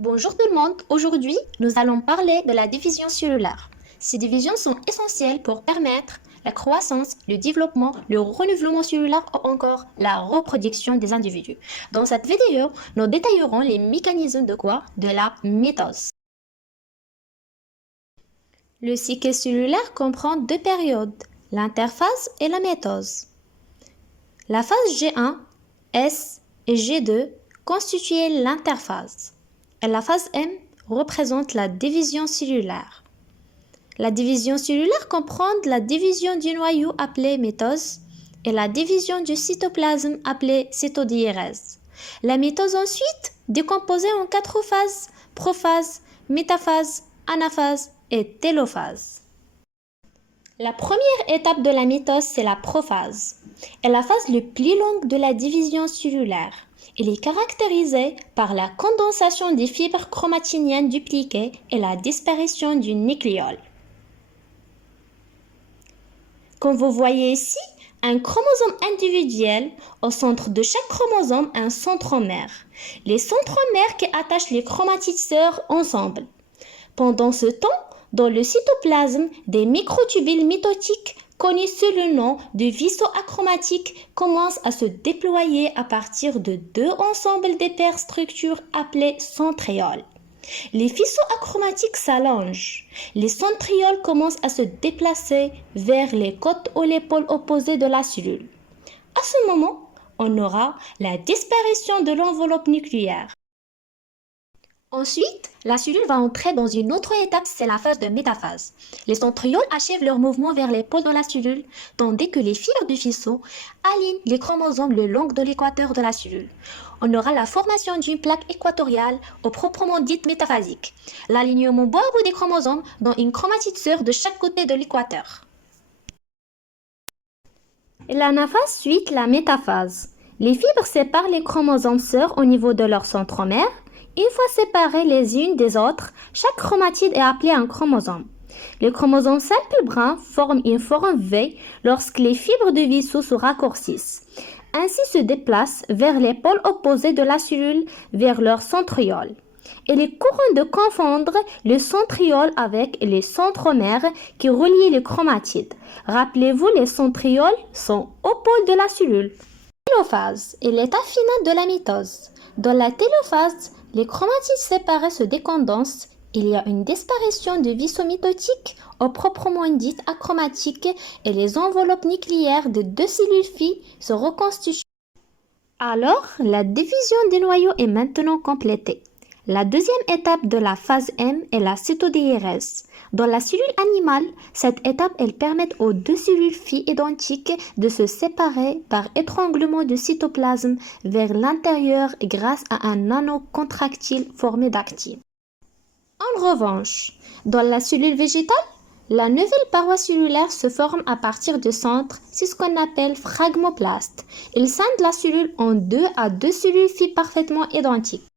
Bonjour tout le monde, aujourd'hui nous allons parler de la division cellulaire. Ces divisions sont essentielles pour permettre la croissance, le développement, le renouvellement cellulaire ou encore la reproduction des individus. Dans cette vidéo, nous détaillerons les mécanismes de quoi? De la mitose. Le cycle cellulaire comprend deux périodes, l'interphase et la mitose. La phase G1, S et G2 constituent l'interphase. Et la phase M représente la division cellulaire. La division cellulaire comprend la division du noyau appelé mitose et la division du cytoplasme appelé cytodiérèse. La mitose ensuite décomposée en 4 phases, prophase, métaphase, anaphase et télophase. La première étape de la mitose, c'est la prophase. est la phase la plus longue de la division cellulaire. Elle est caractérisée par la condensation des fibres chromatiniennes dupliquées et la disparition du nucléole. Comme vous voyez ici, un chromosome individuel, au centre de chaque chromosome, un centromère. Les centromères qui attachent les chromatides sœurs ensemble. Pendant ce temps, dans le cytoplasme, des microtubules mitotiques connus sous le nom de vaisseaux achromatiques commencent à se déployer à partir de deux ensembles d'hyperstructures appelées centrioles. Les faisceaux achromatiques s'allongent. Les centrioles commencent à se déplacer vers les côtes ou les pôles opposés de la cellule. À ce moment, on aura la disparition de l'enveloppe nucléaire. Ensuite, la cellule va entrer dans une autre étape, c'est la phase de métaphase. Les centrioles achèvent leur mouvement vers les pôles de la cellule, tandis que les fibres du faisceau alignent les chromosomes le long de l'équateur de la cellule. On aura la formation d'une plaque équatoriale, ou proprement dite métaphasique. L'alignement bout à bout des chromosomes dans une chromatide sœur de chaque côté de l'équateur. L'anaphase suit la métaphase. Les fibres séparent les chromosomes sœurs au niveau de leur centromère. Une fois séparées les unes des autres, chaque chromatide est appelé un chromosome. Les chromosomes simples bruns forment une forme V lorsque les fibres du vaisseau se raccourcissent. Ainsi se déplacent vers les pôles opposés de la cellule, vers leur centriole. Il est courant de confondre le centriole avec les centromères qui relient les chromatides. Rappelez-vous, les centrioles sont au pôle de la cellule. Télophase est l'état final de la mitose. Dans la télophase, les chromatides séparées se décondensent. Il y a une disparition de vaisseaux mitotiques, ou proprement dites achromatiques, et les enveloppes nucléaires de deux cellules filles se reconstituent. Alors, la division des noyaux est maintenant complétée. La deuxième étape de la phase M est la cytodiérèse. Dans la cellule animale, cette étape elle permet aux deux cellules filles identiques de se séparer par étranglement du cytoplasme vers l'intérieur grâce à un anneau contractile formé d'actine. En revanche, dans la cellule végétale, la nouvelle paroi cellulaire se forme à partir du centre, c'est ce qu'on appelle fragmoplaste. Il scinde la cellule en deux à deux cellules filles parfaitement identiques.